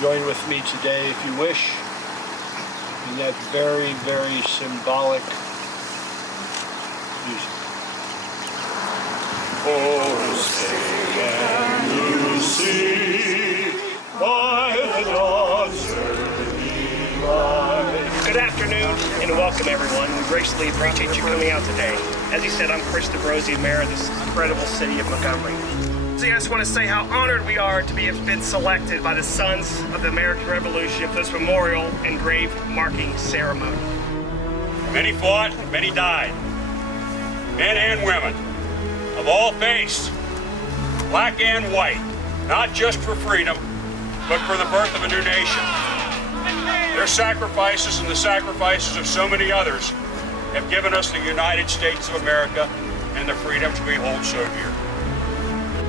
Join with me today if you wish in that very, very symbolic music. Oh, stay and you see by the dawn's early light. Good afternoon and welcome everyone. We graciously appreciate you coming out today. As he said, I'm Crist, the mayor of this incredible city of Montgomery. I just want to say how honored we are to have been selected by the Sons of the American Revolution for this memorial and grave marking ceremony. Many fought, many died. Men and women of all faiths, black and white, not just for freedom, but for the birth of a new nation. Their sacrifices and the sacrifices of so many others have given us the United States of America and the freedoms we hold so dear.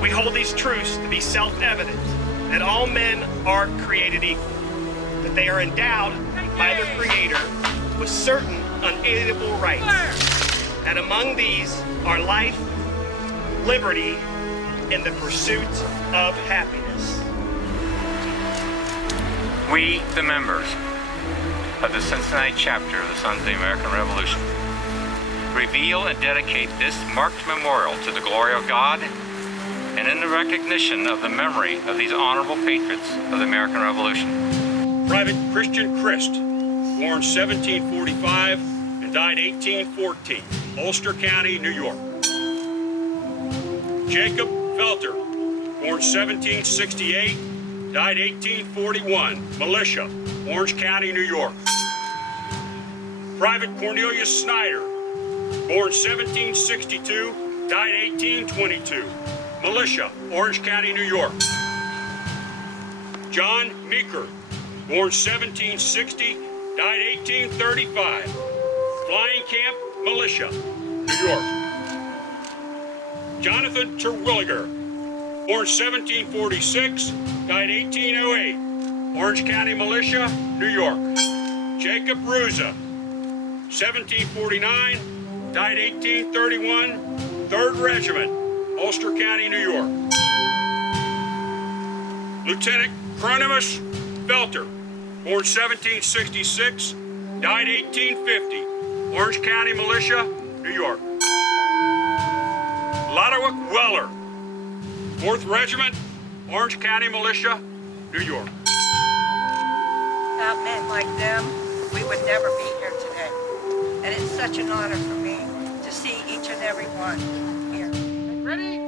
We hold these truths to be self-evident, that all men are created equal, that they are endowed by their Creator with certain unalienable rights, that among these are life, liberty, and the pursuit of happiness. We, the members of the Cincinnati Chapter of the Sons of the American Revolution, reveal and dedicate this marked memorial to the glory of God and in the recognition of the memory of these honorable patriots of the American Revolution. Private Christian Crist, born 1745 and died 1814, Ulster County, New York. Jacob Felter, born 1768, died 1841, Militia, Orange County, New York. Private Cornelius Snyder, born 1762, died 1822, Militia, Orange County, New York. John Meeker, born 1760, died 1835, Flying Camp, Militia, New York. Jonathan Terwilliger, born 1746, died 1808, Orange County Militia, New York. Jacob Roosa, 1749, died 1831, 3rd Regiment, Ulster County, New York. Lieutenant Cronymus Felter, born 1766, died 1850, Orange County Militia, New York. Lodowick Weller, 4th Regiment, Orange County Militia, New York. Without men like them, we would never be here today. And it's such an honor for me to see each and every one here. Ready?